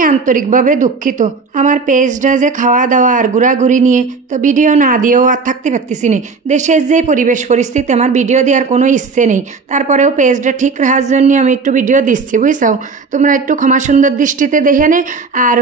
আমি আন্তরিকভাবে দুঃখিত আমার পেজটা যে খাওয়া দাওয়া আর ঘোরাঘুরি নিয়ে তো ভিডিও না দিয়েও আর থাকতে পারতেছি না। দেশের যে পরিবেশ পরিস্থিতি আমার ভিডিও দেওয়ার কোনো ইচ্ছে নেই, তারপরেও পেজটা ঠিক রাখার জন্য আমি একটু ভিডিও দিচ্ছি, বুঝছাও। তোমরা একটু ক্ষমা সুন্দর দৃষ্টিতে দেখে নে, আর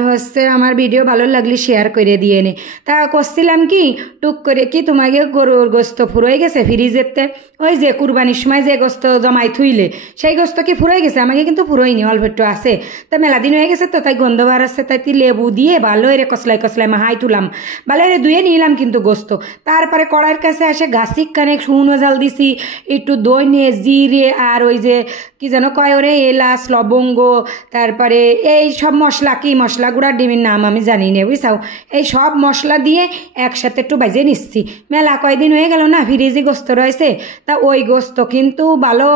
আমার ভিডিও ভালো লাগলে শেয়ার করে দিয়ে নে। তা করছিলাম কি, টুক করে কি তোমাকে গরুর গোস্ত ফুরোয় গেছে ফ্রিজেতে, ওই যে কুরবানির সময় যে গোস্ত জমাই থুইলে সেই গোস্ত কি ফুরোয় গেছে? আমাকে কিন্তু ফুরোয়নি, অল্প একটু আছে। তা মেলা দিন হয়ে গেছে তো, তাই গন্ধ বার আছে, তাই লেবু দিয়ে ভালো এরে কসলাই কসলাই মাহাই তুলাম, ভালো এরে ধুয়ে নিলাম কিন্তু গোস্ত। তারপরে কড়াইয়ের কাছে আসে গাছিক কানেক শুকনো জাল দিছি, একটু দই নিয়ে জিরে আর ওই যে কি যেন কয় ওরে এলাচ লবঙ্গ, তারপরে এই সব মশলা, কি মশলা গুঁড়ার ডিমের নাম আমি জানি না, বুঝছাও। এই সব মশলা দিয়ে একসাথে একটু বাজে নিচ্ছি। মেলা কয়দিন হয়ে গেল না ফ্রিজে গোস্ত রয়েছে, তা ওই গোস্ত কিন্তু ভালো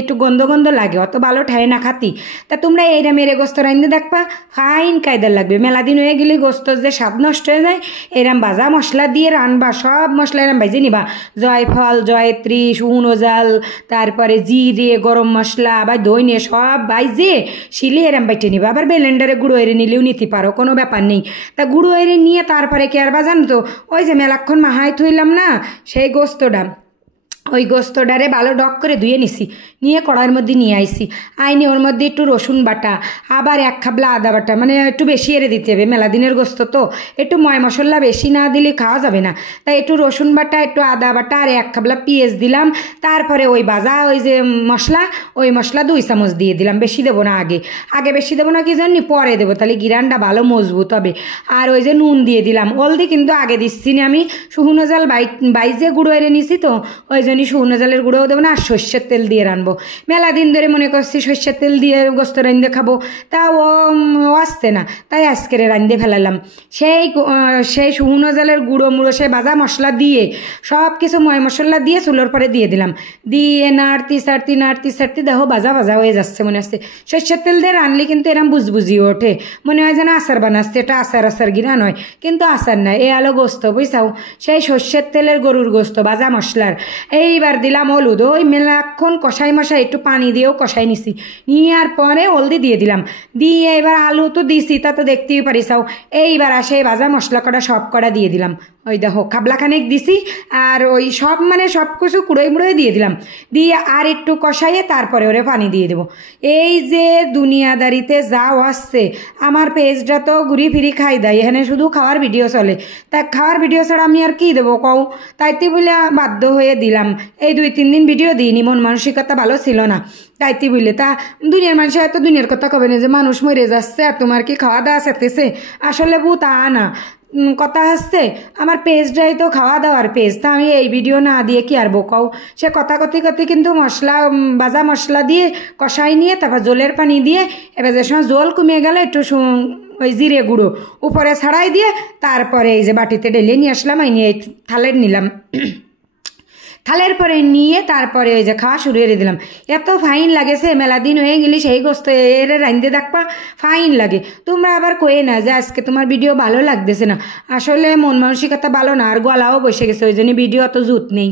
একটু গন্ধ গন্ধ লাগে, অত ভালো ঠায় না খাতি। তা তোমরা এইরা মেরে গোস্ত রাইন্দে দেখবা, ফাইন কায়দার লাগবে। মেলা দিন হয়ে গেলে গোস্ত যে স্বাদ নষ্ট হয়ে যায়, এরম বাজা মশলা দিয়ে রানবা, সব মশলা এরম ভাজে নিবা, জয়ফল জয়ত্রী শুকনো জাল, তারপরে জিরে গরম মশলা আবার দই নিয়ে সব ভাইজে শিলে এরম বাইটে নিবা। আবার ব্লেন্ডারে গুঁড়ো এরে নিলেও নিতে পারো, কোনো ব্যাপার নেই। তা গুঁড়ো এরে নিয়ে তারপরে কি আর বাজান তো ওই যে মেলাক্ষণ মাহাই থইলাম না সেই গোস্তটা, ওই গোস্তটারে ভালো ডক করে ধুয়ে নিছি, নিয়ে কড়াইয়ের মধ্যে নিয়ে আইসি। আইনি ওর মধ্যে একটু রসুন বাটা, আবার এক খাবলা আদা বাটা, মানে একটু বেশি এরে দিতে হবে, মেলা দিনের গোস্ত তো একটু ময় মশলা বেশি না দিলে খাওয়া যাবে না। তাই একটু রসুন বাটা, একটু আদা বাটা আর এক খাবলা পেঁয়াজ দিলাম। তারপরে ওই ভাজা ওই যে মশলা, ওই মশলা 2 চামচ দিয়ে দিলাম, বেশি দেবো না। আগে বেশি দেবো না কি জানি, পরে দেবো, তাহলে গিরানটা ভালো মজবুত হবে। আর ওই যে নুন দিয়ে দিলাম, হলদি কিন্তু আগে দিচ্ছি না, আমি শুকনো জাল বাইজে গুঁড়ো এরে নিছি তো ওই জন্য শুকনো জালের গুঁড়োও দেবো না, আর সর্ষের তেল দিয়ে রানবো। মেলা দিন ধরে মনে করছি সর্ষের তেল দিয়ে গোস্ত রান্ধে খাবো, তা ও আসছে না, তাই আজকের রান্ধে ফেলালাম। সেই শুকনো জালের গুঁড়ো মুড়ো সেই ভাজা মশলা দিয়ে সব কিছু ময় মশলা দিয়ে চুলোর পরে দিয়ে দিলাম, দিয়ে নাড়তি সারতি দেখো ভাজা ভাজা হয়ে যাচ্ছে। মনে হচ্ছে সর্ষের তেল দিয়ে রানলে কিন্তু এরম বুঝবুঝি ওঠে, মনে হয় যেন আচার বানাচ্ছে, এটা আচার গিরা নয়, কিন্তু আচার নয়, এ আলো গোস্ত, বুঝছাও। সেই সর্ষের তেলের গরুর গোস্ত ভাজা মশলার। এইবার দিলাম হলুদ, ওই মেলাক্ষণ কষাই মশাই একটু পানি দিয়েও কষাই নিছি, নিয়ে আর পরে হলদি দিয়ে দিলাম, দিয়ে এবার আলু তো দিছি, তা তো দেখতেই পারিসাও। এইবার আসে ভাজা মশলা কটা সব কটা দিয়ে দিলাম, ওই দেখো খাবলাখানেক দিছি, আর ওই সব মানে সব কিছু কুড়োই মুড়োই দিয়ে দিলাম, দিয়ে আর একটু কষাইয়ে তারপরে ওরে পানি দিয়ে দেবো। এই যে দুনিয়াদারিতে যাও আসছে, আমার পেজটা তো ঘুরি ফিরি খাই দেয়, এখানে শুধু খাওয়ার ভিডিও চলে, তা খাওয়ার ভিডিও ছাড়া আমি আর কি দেবো কও? তাইতে বলে বাধ্য হয়ে দিলাম। এই 2-3 দিন ভিডিও দিইনি, মন মানসিকতা ভালো ছিল না, তাইতে বুঝলে। তা দুনিয়ার মানুষ হয়তো দুনিয়ার কথা কবে না যে মানুষ মরে যাচ্ছে আর তোমার কি খাওয়া দাওয়া সেতেছে, আসলে বউ তা না। কথা হচ্ছে আমার পেজটাই তো খাওয়া দাওয়ার পেজ, তা আমি এই ভিডিও না দিয়ে কি আর বোকাও? সে কথা কথি কিন্তু মশলা ভাজা মশলা দিয়ে কষাই নিয়ে তারপর জলের পানি দিয়ে এবার যে সময় জল কমিয়ে গেলে একটু ওই জিরে গুঁড়ো উপরে ছাড়াই দিয়ে তারপরে এই যে বাটিতে ঢেলে নিয়ে আসলাম, এই নিয়ে থালের নিলাম, থালের পরে নিয়ে তারপরে ওই যে খাওয়া শুরু করে দিলাম। এত ফাইন লাগেছে, মেলা দিন হয়ে গেলি সেই গোস্ত এর রাঁধতে দেখবা ফাইন লাগে। তোমরা আবার কয়ে না যে আজকে তোমার ভিডিও ভালো লাগতেছে না, আসলে মন মানসিকতা ভালো না, আর গলাও বসে গেছে, ওই জন্য ভিডিও অত জুত নেই।